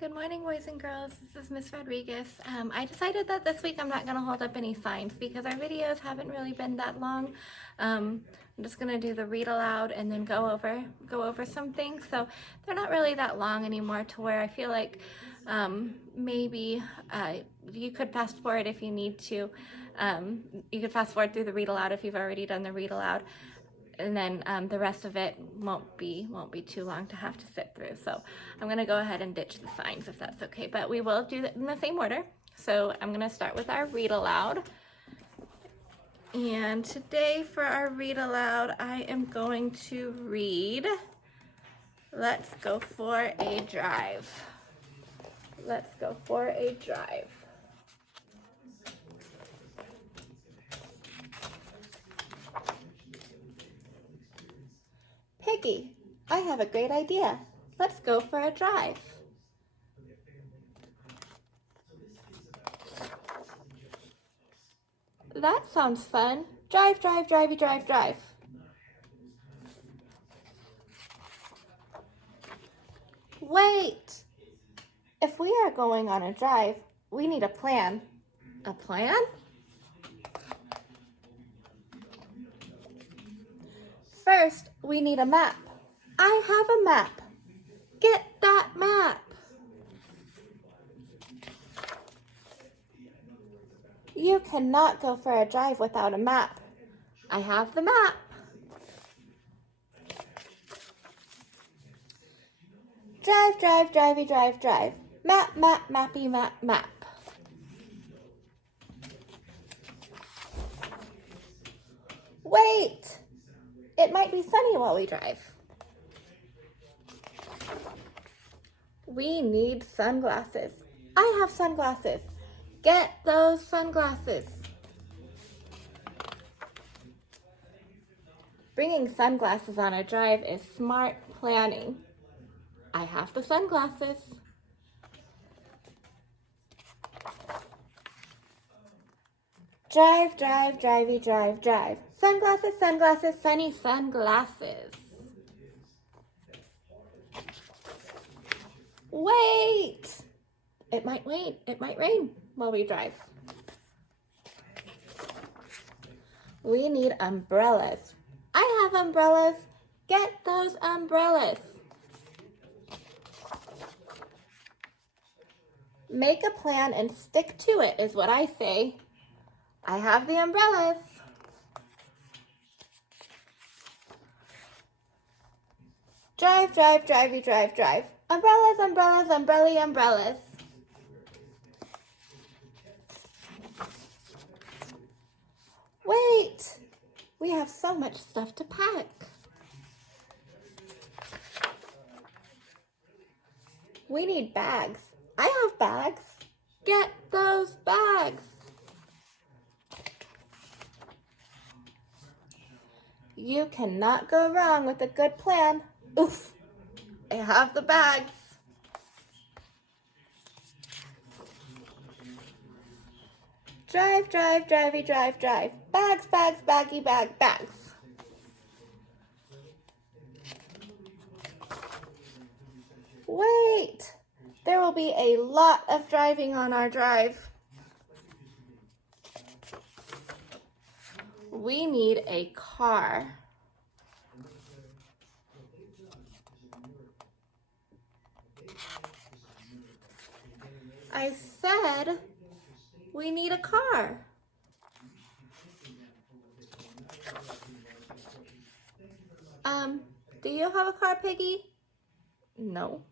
Good morning, boys and girls. This is Miss Rodriguez. I decided that this week I'm not going to hold up any signs because our videos haven't really been that long. I'm just going to do the read aloud and then go over some things. So they're not really that long anymore to where I feel like maybe you could fast forward if you need to. You could fast forward through the read aloud if you've already done the read aloud. And then the rest of it won't be too long to have to sit through. So I'm gonna go ahead and ditch the signs if that's okay, but we will do it in the same order. So I'm gonna start with our read aloud. And today for our read aloud, I am going to read Let's Go for a Drive. Let's Go for a Drive. Piggy, I have a great idea. Let's go for a drive. That sounds fun. Drive, drive, drivey, drive, drive. Wait! If we are going on a drive, we need a plan. A plan? First, we need a map. I have a map. Get that map. You cannot go for a drive without a map. I have the map. Drive, drive, drivey, drive, drive. Map, map, mappy, map, map. Wait! It might be sunny while we drive. We need sunglasses. I have sunglasses. Get those sunglasses. Bringing sunglasses on a drive is smart planning. I have the sunglasses. Drive, drive, drivey, drive, drive. Sunglasses, sunglasses, sunny sunglasses. Wait! It might rain while we drive. We need umbrellas. I have umbrellas. Get those umbrellas. Make a plan and stick to it is what I say. I have the umbrellas. Drive, drive, drivey, drive, drive. Umbrellas, umbrellas, umbrella, umbrellas. Wait! We have so much stuff to pack. We need bags. I have bags. Get those bags. You cannot go wrong with a good plan. Oof, I have the bags. Drive, drive, drivey, drive, drive. Bags, bags, baggy, bag, bags. Wait, there will be a lot of driving on our drive. We need a car. I said we need a car. Do you have a car, Piggy? No.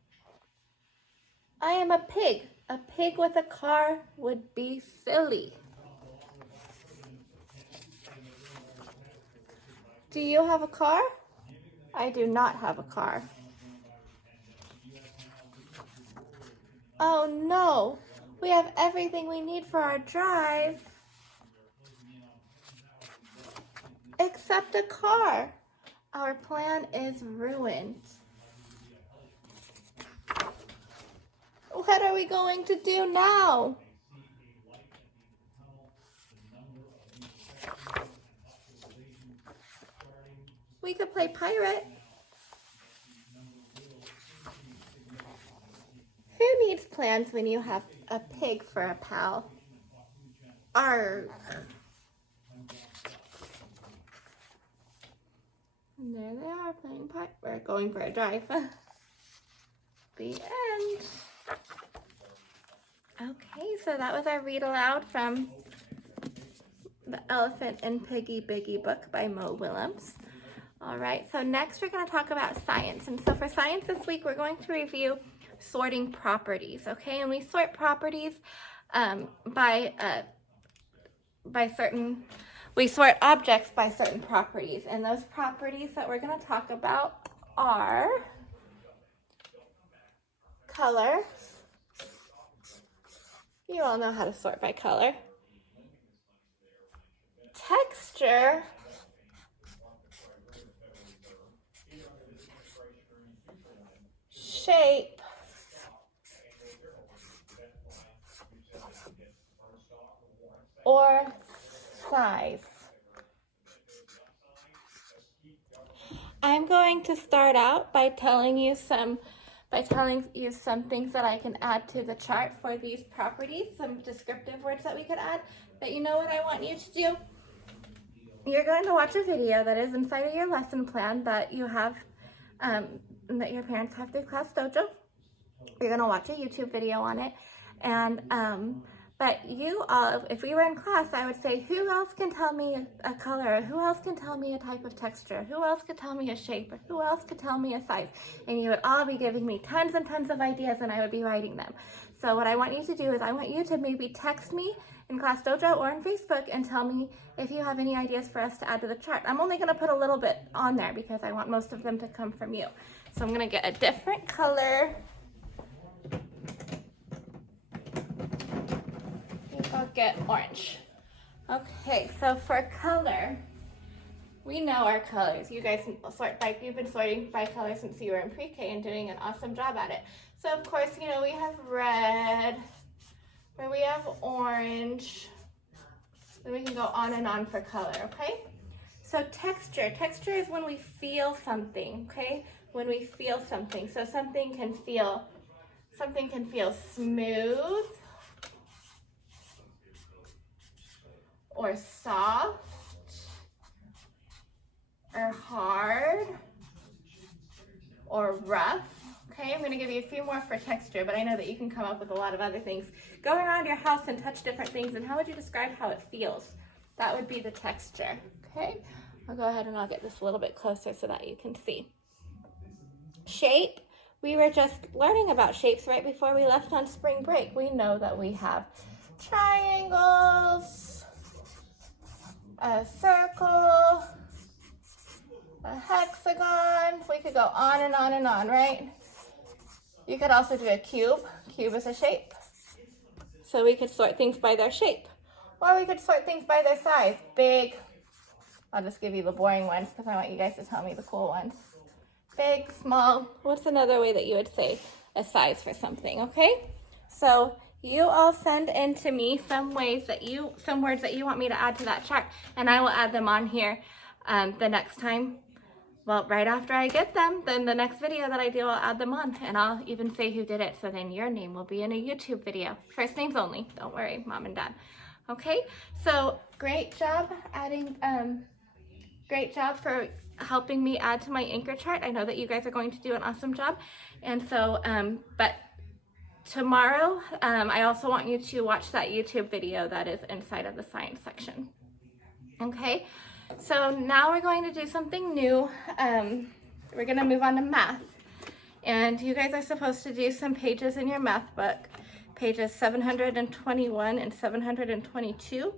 I am a pig. A pig with a car would be silly. Do you have a car? I do not have a car. Oh no, we have everything we need for our drive, except a car. Our plan is ruined. What are we going to do now? We could play pirate. face plans when you have a pig for a pal. Arrgh. And there they are playing part. We're going for a drive. The end. Okay, so that was our read aloud from The Elephant and Piggy Biggy book by Mo Willems. All right, so next we're going to talk about science. And so for science this week, we're going to review sorting properties, okay? And we sort properties we sort objects by certain properties. And those properties that we're going to talk about are color. You all know how to sort by color. Texture. Shape. Or size. I'm going to start out by telling you some things that I can add to the chart for these properties, some descriptive words that we could add. But you know what I want you to do? You're going to watch a video that is inside of your lesson plan that you have, that your parents have through Class Dojo. You're going to watch a YouTube video on it. And, but you all, if we were in class, I would say, who else can tell me a color? Who else can tell me a type of texture? Who else could tell me a shape? Or who else could tell me a size? And you would all be giving me tons and tons of ideas, and I would be writing them. So what I want you to do is I want you to maybe text me in Class Dojo or in Facebook and tell me if you have any ideas for us to add to the chart. I'm only going to put a little bit on there because I want most of them to come from you. So I'm going to get a different color. I'll get orange. Okay, so for color, we know our colors. You guys you've been sorting by color since you were in pre-K and doing an awesome job at it. So of course, you know, we have red, or we have orange, then we can go on and on for color, okay? So texture is when we feel something, okay? When we feel something. So something can feel smooth, or soft, or hard, or rough. Okay, I'm going to give you a few more for texture, but I know that you can come up with a lot of other things. Go around your house and touch different things, and how would you describe how it feels? That would be the texture, okay? I'll go ahead and I'll get this a little bit closer so that you can see. Shape, we were just learning about shapes right before we left on spring break. We know that we have triangles, a circle, a hexagon. We could go on and on and on, right? You could also do a cube. Cube is a shape. So we could sort things by their shape. Or we could sort things by their size. Big. I'll just give you the boring ones because I want you guys to tell me the cool ones. Big, small. What's another way that you would say a size for something, okay? So you all send in to me some words that you want me to add to that chart, and I will add them on here the next time. Well, right after I get them, then the next video that I do, I'll add them on, and I'll even say who did it, so then your name will be in a YouTube video. First names only, don't worry, Mom and Dad. Okay, so great job adding, great job for helping me add to my anchor chart. I know that you guys are going to do an awesome job, and so, but tomorrow, I also want you to watch that YouTube video that is inside of the science section. Okay, so now we're going to do something new. We're going to move on to math. And you guys are supposed to do some pages in your math book, pages 721 and 722.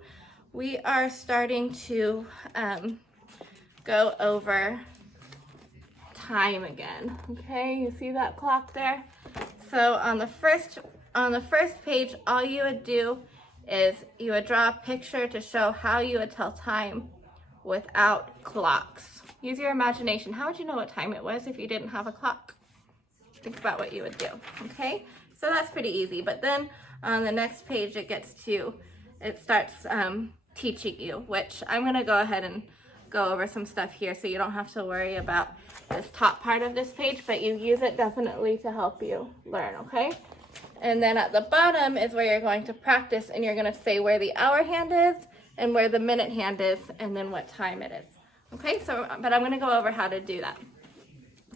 We are starting to go over time again. Okay, you see that clock there? So on the first page, all you would do is you would draw a picture to show how you would tell time without clocks. Use your imagination. How would you know what time it was if you didn't have a clock? Think about what you would do, okay? So that's pretty easy, but then on the next page it starts teaching you, which I'm gonna go ahead and go over some stuff here so you don't have to worry about this top part of this page, but you use it definitely to help you learn, okay? And then at the bottom is where you're going to practice, and you're going to say where the hour hand is and where the minute hand is and then what time it is. Okay, so, but I'm going to go over how to do that.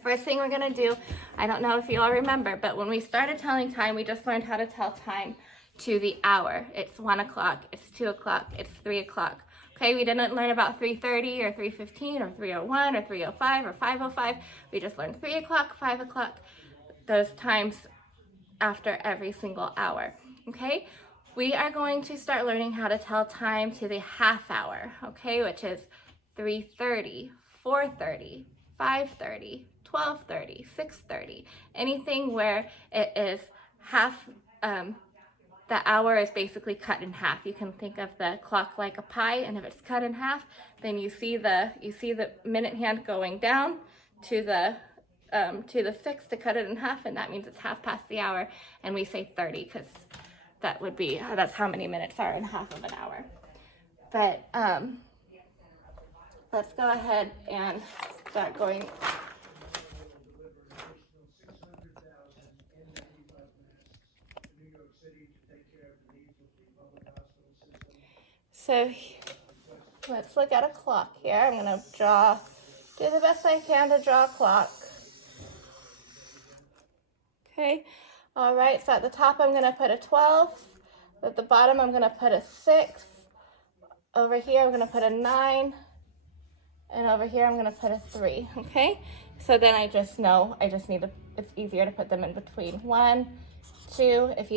First thing we're going to do, I don't know if you all remember, but when we started telling time, we just learned how to tell time to the hour. It's 1 o'clock, it's 2 o'clock, it's 3 o'clock. Okay, we didn't learn about 3:30 or 3:15 or 3:01 or 3:05 or 5:05. We just learned 3 o'clock, 5 o'clock, those times after every single hour. Okay, we are going to start learning how to tell time to the half hour, okay, which is 3:30, 4:30, 5:30, 12:30, 6:30, anything where it is half, the hour is basically cut in half. You can think of the clock like a pie, and if it's cut in half, then you see the minute hand going down to the 6 to cut it in half, and that means it's half past the hour, and we say 30 because that's how many minutes are in half of an hour. But let's go ahead and start going. So let's look at a clock here. I'm going to do the best I can to draw a clock. Okay, all right, so at the top I'm going to put a 12. At the bottom I'm going to put a 6. Over here I'm going to put a 9. And over here I'm going to put a 3, okay? So then I just know, it's easier to put them in between. 1, 2, if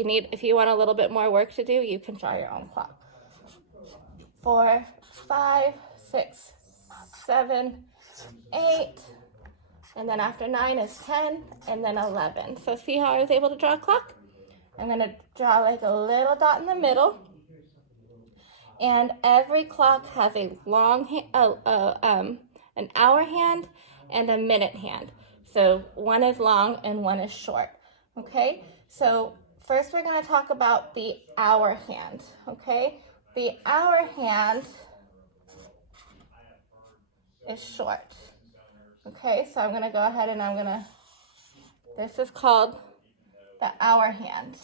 you want a little bit more work to do, you can draw your own clock. 4, 5, 6, 7, 8, and then after 9 is 10, and then 11. So see how I was able to draw a clock? I'm going to draw like a little dot in the middle, and every clock has a an hour hand and a minute hand. So one is long and one is short, okay? So first we're going to talk about the hour hand, okay? The hour hand is short. Okay, so I'm going to go ahead and this is called the hour hand.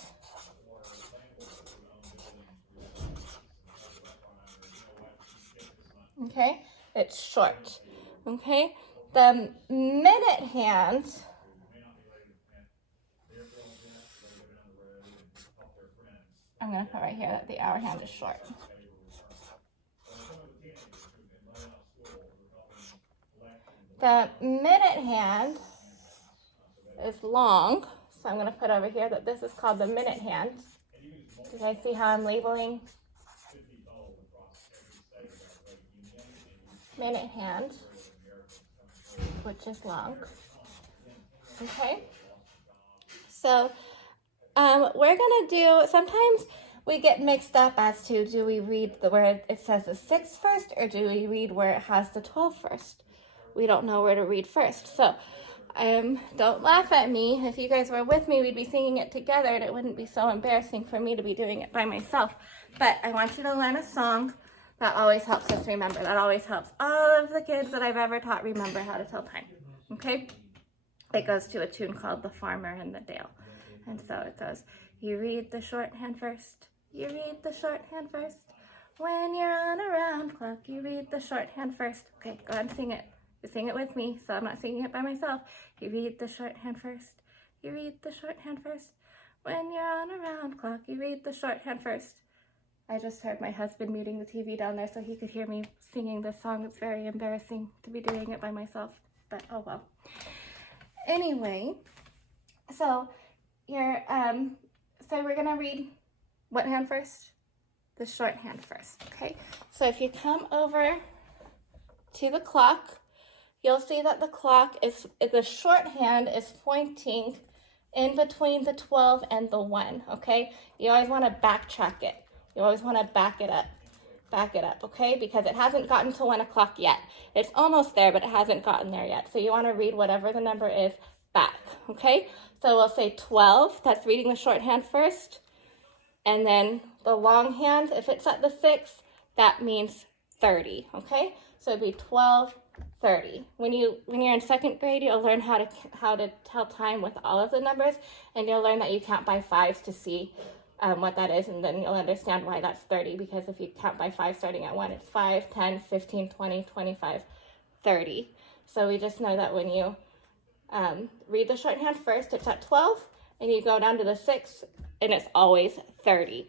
Okay, it's short. Okay, the minute hand I'm going to put right here that the hour hand is short. The minute hand is long, so I'm going to put over here that this is called the minute hand. You guys see how I'm labeling minute hand, which is long. Okay, so we're going to do, sometimes we get mixed up as to, do we read where it says the 6 first, or do we read where it has the 12 first? We don't know where to read first. So don't laugh at me. If you guys were with me, we'd be singing it together, and it wouldn't be so embarrassing for me to be doing it by myself. But I want you to learn a song that always helps us remember. That always helps all of the kids that I've ever taught remember how to tell time. Okay? It goes to a tune called The Farmer in the Dale. And so it goes, you read the shorthand first. You read the shorthand first. When you're on a round clock, you read the shorthand first. Okay, go ahead and sing it. You sing it with me, so I'm not singing it by myself. You read the shorthand first. You read the shorthand first. When you're on a round clock, you read the shorthand first. I just heard my husband muting the TV down there so he could hear me singing this song. It's very embarrassing to be doing it by myself, but oh well. Anyway, so we're gonna read what hand first? The shorthand first, okay? So if you come over to the clock, you'll see that the shorthand is pointing in between the 12 and the 1, okay? You always want to backtrack it. You always want to back it up, okay? Because it hasn't gotten to 1 o'clock yet. It's almost there, but it hasn't gotten there yet. So you want to read whatever the number is back, okay? So we'll say 12, that's reading the shorthand first. And then the long hand, if it's at the 6, that means 30, okay? So it'd be 12, 30. When you're in second grade, you'll learn how to tell time with all of the numbers, and you'll learn that you count by fives to see what that is, and then you'll understand why that's 30, because if you count by 5 starting at 1, it's 5, 10, 15, 20, 25, 30. So we just know that when you read the shorthand first, it's at 12, and you go down to the 6, and it's always 30.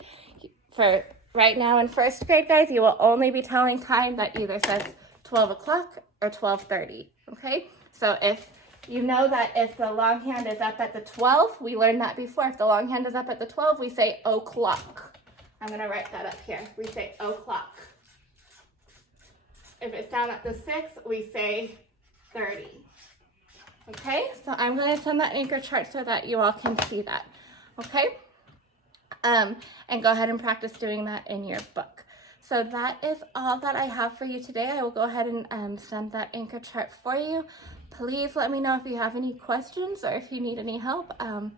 For right now in first grade, guys, you will only be telling time that either says 12 o'clock or 12:30, okay? So if you know that if the longhand is up at the 12, we learned that before. If the longhand is up at the 12, we say o'clock. I'm gonna write that up here. We say o'clock. If it's down at the 6, we say 30. Okay, so I'm gonna send that anchor chart so that you all can see that, okay? And go ahead and practice doing that in your book. So that is all that I have for you today. I will go ahead and send that anchor chart for you. Please let me know if you have any questions or if you need any help. But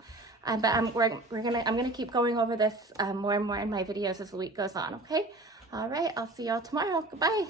I'm gonna keep going over this more and more in my videos as the week goes on. Okay. All right. I'll see y'all tomorrow. Goodbye.